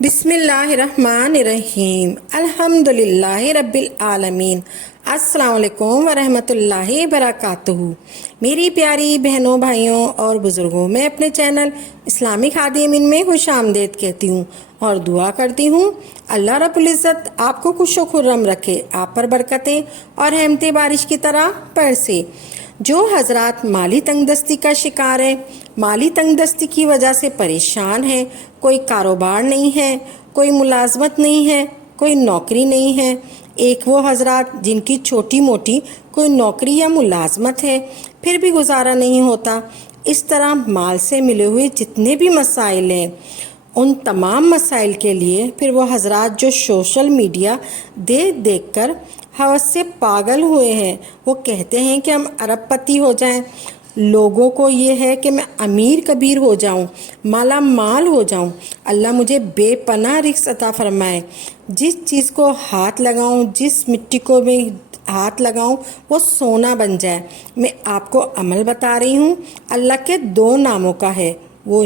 बिस्मिल्लाहिर्रहमानिर्रहीम अल्हम्दुलिल्लाहि रब्बिल आलमीन। अस्सलाम वालेकुम वरहमतुल्लाहि वबरकातुहू। मेरी प्यारी बहनों, भाइयों और बुज़ुर्गों, मैं अपने चैनल इस्लामी खादिमिन में खुश आमदीद कहती हूँ और दुआ करती हूँ अल्लाह रब्बुल इज़्ज़त आपको खुश व खुर्रम रखे, आप पर बरकतें और रहमतें बारिश की तरह बरसे। जो हजरात माली तंगदस्ती का शिकार है, माली तंगदस्ती की वजह से परेशान है, कोई कारोबार नहीं है, कोई मुलाजमत नहीं है, कोई नौकरी नहीं है, एक वो हजरात जिनकी छोटी मोटी कोई नौकरी या मुलाजमत है फिर भी गुजारा नहीं होता, इस तरह माल से मिले हुए जितने भी मसाइल हैं उन तमाम मसाइल के लिए फिर वो हजरात जो सोशल मीडिया देख कर हवस से पागल हुए हैं, वो कहते हैं कि हम अरबपति हो जाएं, लोगों को ये है कि मैं अमीर कबीर हो जाऊं, माला माल हो जाऊं, अल्लाह मुझे बेपनाह रिज़्क़ अता फरमाए, जिस चीज़ को हाथ लगाऊं, जिस मिट्टी को मैं हाथ लगाऊं वो सोना बन जाए। मैं आपको अमल बता रही हूँ, अल्लाह के दो नामों का है, वो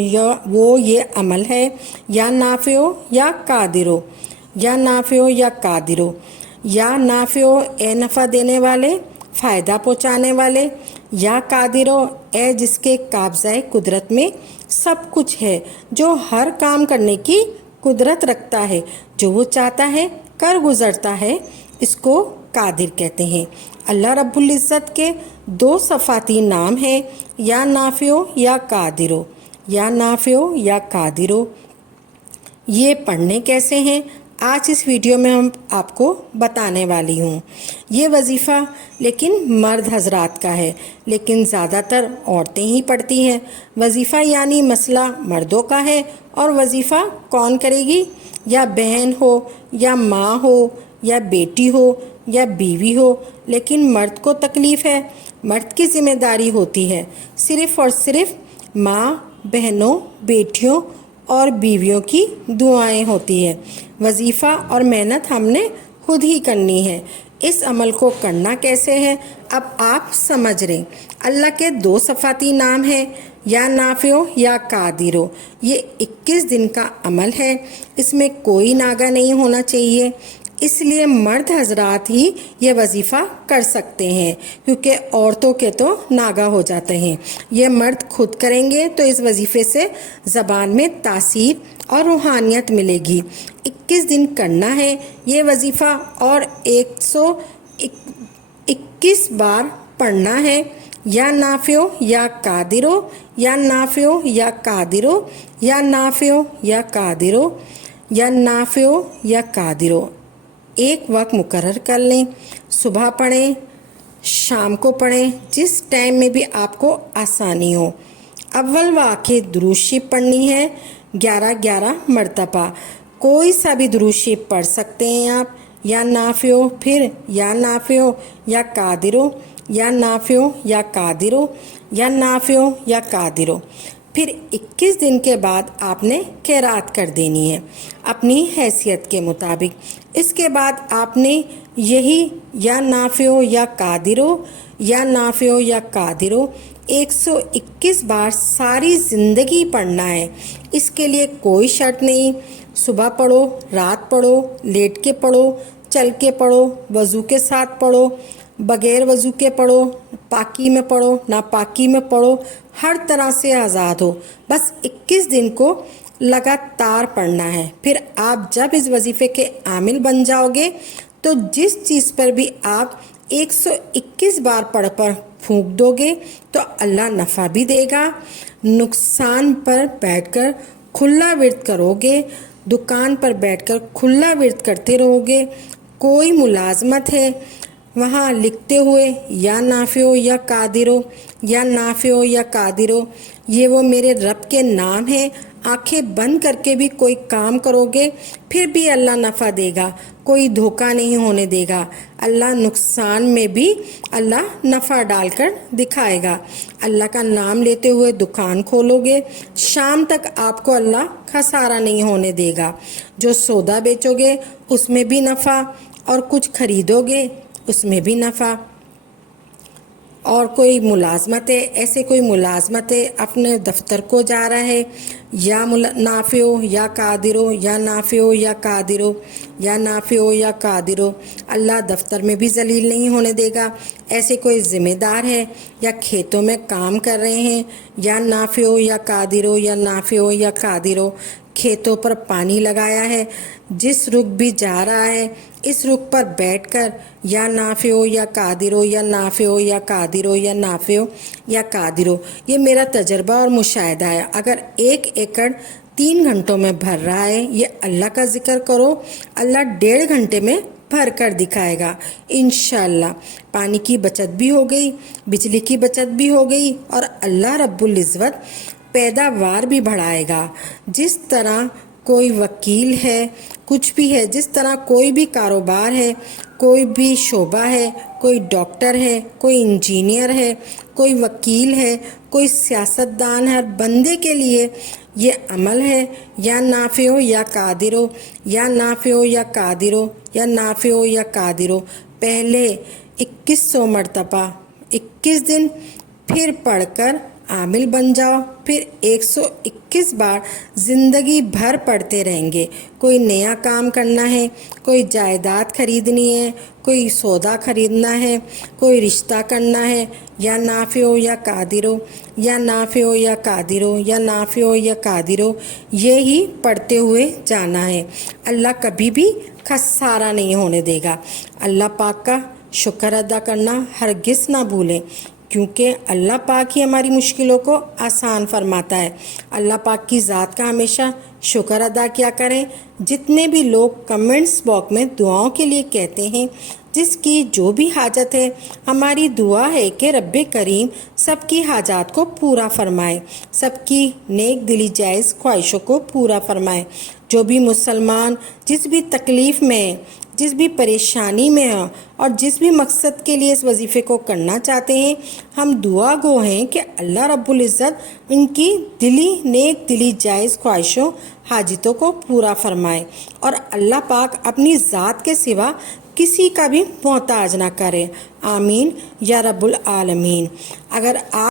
ये अमल है, या नाफ़िओ या कादिरो, या नाफ़िओ या कादिरो, या नाफ़िओ ए नफ़ा देने वाले, फ़ायदा पहुँचाने वाले, या कादिरो ए जिसके काब्ज़ाए कुदरत में सब कुछ है, जो हर काम करने की कुदरत रखता है, जो वो चाहता है कर गुज़रता है, इसको कादिर कहते हैं। अल्लाह रब्बुल इज़्ज़त के दो सफ़ाती नाम हैं, या नाफ़िओ या कादिरो, या नाफ़िओ या कादिरो। ये पढ़ने कैसे हैं आज इस वीडियो में हम आपको बताने वाली हूँ। ये वजीफ़ा लेकिन मर्द हजरात का है, लेकिन ज़्यादातर औरतें ही पढ़ती हैं। वजीफ़ा यानी मसला मर्दों का है और वजीफ़ा कौन करेगी? या बहन हो, या माँ हो, या बेटी हो, या बीवी हो, लेकिन मर्द को तकलीफ़ है, मर्द की ज़िम्मेदारी होती है सिर्फ़ और सिर्फ माँ, बहनों, बेटियों और बीवियों की दुआएं होती है। वजीफ़ा और मेहनत हमने खुद ही करनी है। इस अमल को करना कैसे है अब आप समझ रहे। अल्लाह के दो सफ़ाती नाम हैं, या नाफ़िओ या कादिरो। ये 21 दिन का अमल है, इसमें कोई नागा नहीं होना चाहिए, इसलिए मर्द हजरात ही ये वजीफ़ा कर सकते हैं, क्योंकि औरतों के तो नागा हो जाते हैं। ये मर्द खुद करेंगे तो इस वजीफ़े से ज़बान में तासीर और रूहानियत मिलेगी। 21 दिन करना है ये वजीफ़ा और 121 बार पढ़ना है। या नाफ़िओ या कादिरो, या नाफ़िओ या कादिरो, या नाफ़िओ या कादिरो, या नाफ़िओ या कादिरो। एक वक्त मुकर्रर कर लें, सुबह पढ़ें, शाम को पढ़ें, जिस टाइम में भी आपको आसानी हो। अव्वल व आखिर दुरूद शरीफ पढ़नी है 11-11 मरतबा। कोई सा भी दुरूद शरीफ पढ़ सकते हैं आप। या नाफ़िओ, फिर या नाफ़िओ या कादिरो, या नाफ़िओ या कादिरो, या नाफ़िओ या कादिरो। फिर 21 दिन के बाद आपने क़िरात कर देनी है अपनी हैसियत के मुताबिक। इसके बाद आपने यही या नाफ़िओ या कादिरो, या नाफ़िओ या कादिरो 121 बार सारी ज़िंदगी पढ़ना है। इसके लिए कोई शर्त नहीं, सुबह पढ़ो, रात पढ़ो, लेट के पढ़ो, चल के पढ़ो, वज़ू के साथ पढ़ो, बग़ैर वज़ू के पढ़ो, पाकी में पढ़ो, नापाकी में पढ़ो, हर तरह से आज़ाद हो। बस 21 दिन को लगातार पढ़ना है। फिर आप जब इस वजीफ़े के आमिल बन जाओगे तो जिस चीज़ पर भी आप 121 बार पढ़ फूंक दोगे तो अल्लाह नफ़ा भी देगा। नुकसान पर बैठकर खुला विर्द करोगे, दुकान पर बैठकर खुला विर्द करते रहोगे, कोई मुलाजमत है वहाँ लिखते हुए या नाफ़िओ या कादिरो, या नाफ़िओ या कादिरो, ये वो मेरे रब के नाम हैं। आंखें बंद करके भी कोई काम करोगे फिर भी अल्लाह नफ़ा देगा, कोई धोखा नहीं होने देगा। अल्लाह नुकसान में भी अल्लाह नफ़ा डालकर दिखाएगा। अल्लाह का नाम लेते हुए दुकान खोलोगे, शाम तक आपको अल्लाह खसारा नहीं होने देगा। जो सौदा बेचोगे उसमें भी नफ़ा और कुछ खरीदोगे उसमें भी नफ़ा। اور کوئی ملازمت ہے، ایسے کوئی ملازمت ہے، اپنے دفتر کو جا رہا ہے، یا نافع ہو یا قادر ہو، یا نافع ہو یا قادر ہو، یا نافع ہو یا قادر ہو، اللہ دفتر میں بھی ذلیل نہیں ہونے دے گا۔ ایسے کوئی ذمہ دار ہے یا کھیتوں میں کام کر رہے ہیں، یا نافع ہو یا قادر ہو، یا نافع ہو یا قادر ہو، کھیتوں پر پانی لگایا ہے، جس رخ بھی جا رہا ہے اس رخ پر بیٹھ کر یا نافع ہو یا قادر ہو، یا نافع ہو یا قادر ہو، یا نافع ہو یا قادر ہو۔ یہ میرا تجربہ اور مشاہدہ ہے۔ اگر 1 ایکڑ 3 گھنٹوں میں بھر رہا ہے، یہ اللہ کا ذکر کرو، اللہ 1.5 گھنٹے میں بھر کر دکھائے گا انشاءاللہ۔ پانی کی بچت بھی ہو گئی، بجلی کی بچت بھی ہو گئی، اور اللہ رب العزت پیداوار بھی بڑھائے گا۔ جس طرح کوئی وکیل ہے، کچھ بھی ہے، جس طرح کوئی بھی کاروبار ہے، کوئی بھی شعبہ ہے، کوئی ڈاکٹر ہے، کوئی انجینئر ہے، کوئی وکیل ہے، کوئی سیاستدان ہے، ہر بندے کے لیے یہ عمل ہے، یا نافع ہو یا قادر ہو، یا نافع ہو یا قادر ہو، یا نافع ہو یا قادر ہو۔ پہلے 2100 مرتبہ 21 دن پھر پڑھ کر عامل بن جاؤ، پھر 121 بار زندگی بھر پڑھتے رہیں گے۔ کوئی نیا کام کرنا ہے، کوئی جائیداد خریدنی ہے، کوئی سودا خریدنا ہے، کوئی رشتہ کرنا ہے، یا نافع ہو یا قادر ہو، یا نافع ہو یا قادر ہو، یا نافع ہو یا قادر ہو، یہی پڑھتے ہوئے جانا ہے۔ اللہ کبھی بھی خسارہ نہیں ہونے دے گا۔ اللہ پاک کا شکر ادا کرنا ہرگز نہ بھولیں، کیونکہ اللہ پاک ہی ہماری مشکلوں کو آسان فرماتا ہے۔ اللہ پاک کی ذات کا ہمیشہ شکر ادا کیا کریں۔ جتنے بھی لوگ کمنٹس باکس میں دعاؤں کے لیے کہتے ہیں، جس کی جو بھی حاجت ہے، ہماری دعا ہے کہ رب کریم سب کی حاجات کو پورا فرمائے، سب کی نیک دلی جائز خواہشوں کو پورا فرمائے۔ جو بھی مسلمان جس بھی تکلیف میں، جس بھی پریشانی میں ہوں، اور جس بھی مقصد کے لیے اس وظیفے کو کرنا چاہتے ہیں، ہم دعا گو ہیں کہ اللہ رب العزت ان کی نیک دلی جائز خواہشوں حاجتوں کو پورا فرمائے، اور اللہ پاک اپنی ذات کے سوا کسی کا بھی محتاج نہ کرے۔ آمین یا رب العالمین۔ اگر آپ